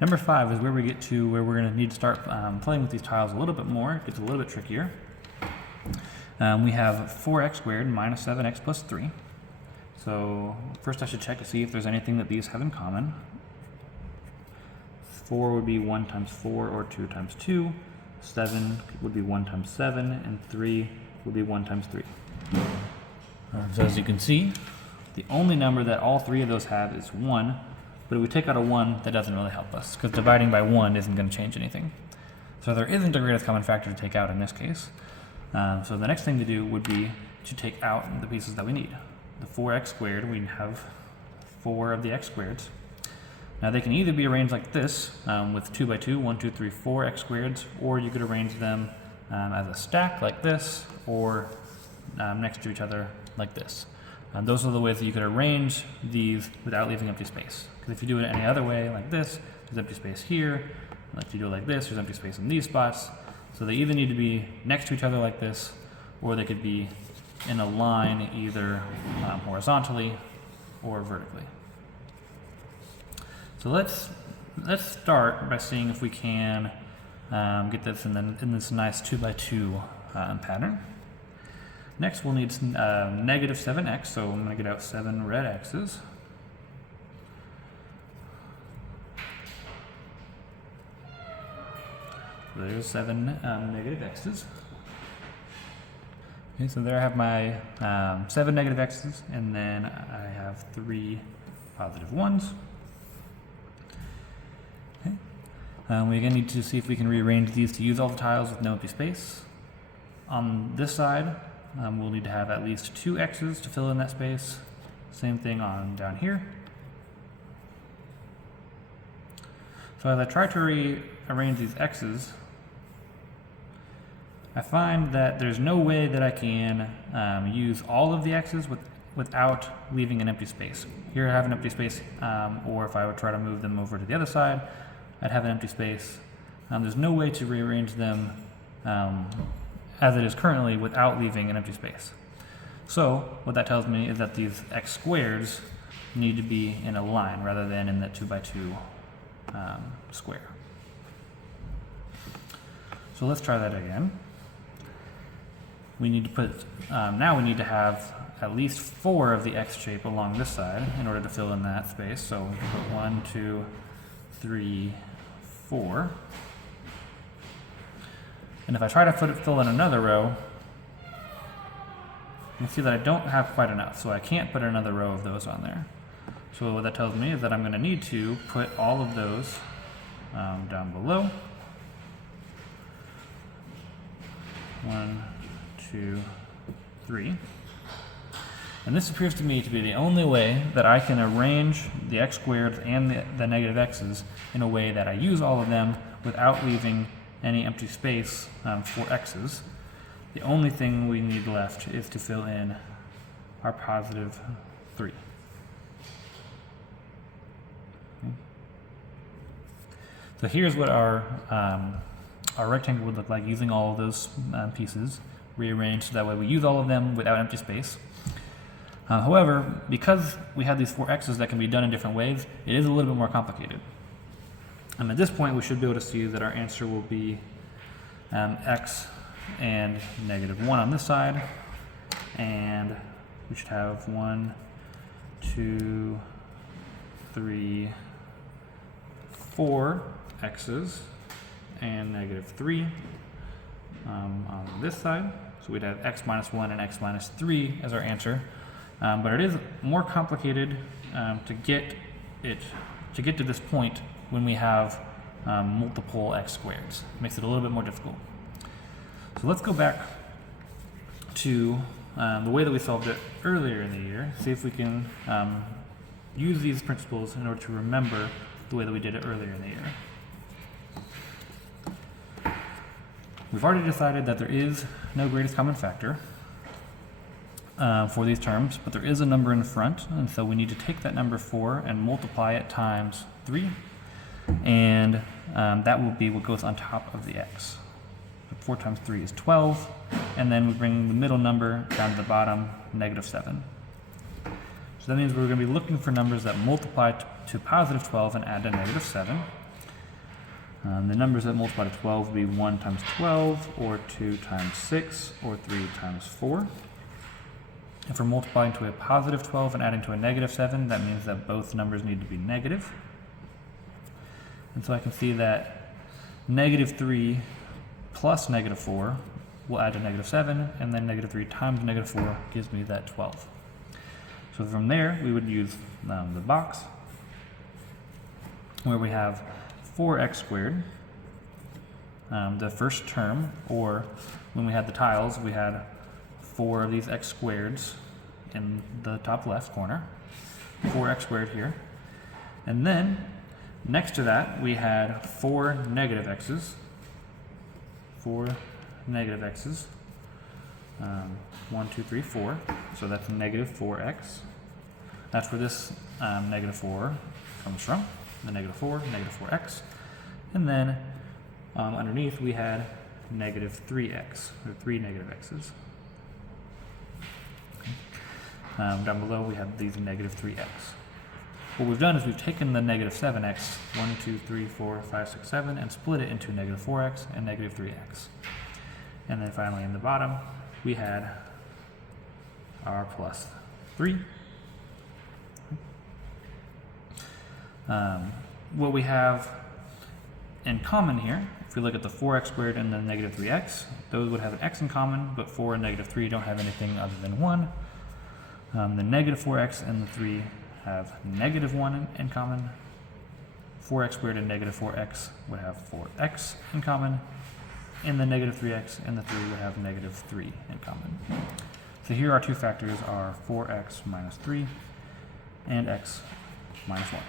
Number 5 is where we get to where we're going to need to start playing with these tiles a little bit more. It gets a little bit trickier. We have 4x squared minus 7x plus 3. So first I should check to see if there's anything that these have in common. 4 would be 1 times 4 or 2 times 2. 7 would be 1 times 7, and 3 would be 1 times 3. So as you can see, the only number that all three of those have is 1, but if we take out a 1, that doesn't really help us, because dividing by 1 isn't going to change anything. So there isn't a greatest common factor to take out in this case. So the next thing to do would be to take out the pieces that we need. The 4x squared, we have 4 of the x squareds. Now they can either be arranged like this, with 2 by 2, 1, 2, 3, 4 x squareds, or you could arrange them as a stack like this, or next to each other like this. Those are the ways that you could arrange these without leaving empty space. Because if you do it any other way, like this, there's empty space here. If you do it like this, there's empty space in these spots. So they either need to be next to each other like this, or they could be in a line either horizontally or vertically. So let's start by seeing if we can get this in this nice 2 by 2 pattern. Next we'll need negative 7x, so I'm going to get out 7 red x's. So there's 7 negative x's. Okay, so there I have my 7 negative x's, and then I have 3 positive 1s. Okay. We again need to see if we can rearrange these to use all the tiles with no empty space. On this side, we'll need to have at least 2 x's to fill in that space. Same thing on down here. So as I try to rearrange these x's, I find that there's no way that I can use all of the x's without leaving an empty space. Here I have an empty space, or if I would try to move them over to the other side, I'd have an empty space. There's no way to rearrange them as it is currently without leaving an empty space. So what that tells me is that these x squareds need to be in a line rather than in the 2 by 2 square. So let's try that again. We need to put, now we need to have at least 4 of the x shape along this side in order to fill in that space. So we can put 1, 2, 3, 4. And if I try to fill in another row, you can see that I don't have quite enough, so I can't put another row of those on there. So what that tells me is that I'm going to need to put all of those down below. 1, 2, 3. And this appears to me to be the only way that I can arrange the x squared and the negative x's in a way that I use all of them without leaving any empty space for x's. The only thing we need left is to fill in our positive 3. Okay. So here's what our rectangle would look like using all of those pieces rearranged so that way we use all of them without empty space. However, because we have these 4 x's that can be done in different ways, it is a little bit more complicated. At this point, we should be able to see that our answer will be x and negative 1 on this side, and we should have 1, 2, 3, 4 x's and negative 3 on this side. So we'd have x minus 1 and x minus 3 as our answer. But it is more complicated to get to this point when we have multiple x squareds. It makes it a little bit more difficult. So let's go back to the way that we solved it earlier in the year, see if we can use these principles in order to remember the way that we did it earlier in the year. We've already decided that there is no greatest common factor for these terms, but there is a number in front, and so we need to take that number 4 and multiply it times 3, and that will be what goes on top of the x. So 4 times 3 is 12, and then we bring the middle number down to the bottom, negative 7. So that means we're going to be looking for numbers that multiply to positive 12 and add to negative 7. The numbers that multiply to 12 would be 1 times 12, or 2 times 6, or 3 times 4. If we're multiplying to a positive 12 and adding to a negative 7, that means that both numbers need to be negative. And so I can see that negative 3 plus negative 4 will add to negative 7, and then negative 3 times negative 4 gives me that 12. So from there, we would use the box, where we have 4x squared, the first term, or when we had the tiles, we had 4 of these x squareds in the top left corner, 4x squared here. And then, next to that, we had 4 negative x's, 4 negative x's, 1, 2, 3, 4, so that's negative 4x. That's where this negative 4 comes from, the negative 4, negative 4x. And then underneath we had negative 3x, or 3 negative x's. Down below we have these negative 3x. What we've done is we've taken the negative 7x, 1, 2, 3, 4, 5, 6, 7, and split it into negative 4x and negative 3x. And then finally in the bottom, we had our plus 3. What we have in common here, if we look at the 4x squared and the negative 3x, those would have an x in common, but 4 and negative 3 don't have anything other than 1. The negative 4x and the 3 have negative 1 in common. 4x squared and negative 4x would have 4x in common. And the negative 3x and the 3 would have negative 3 in common. So here our two factors are 4x minus 3 and x minus 1.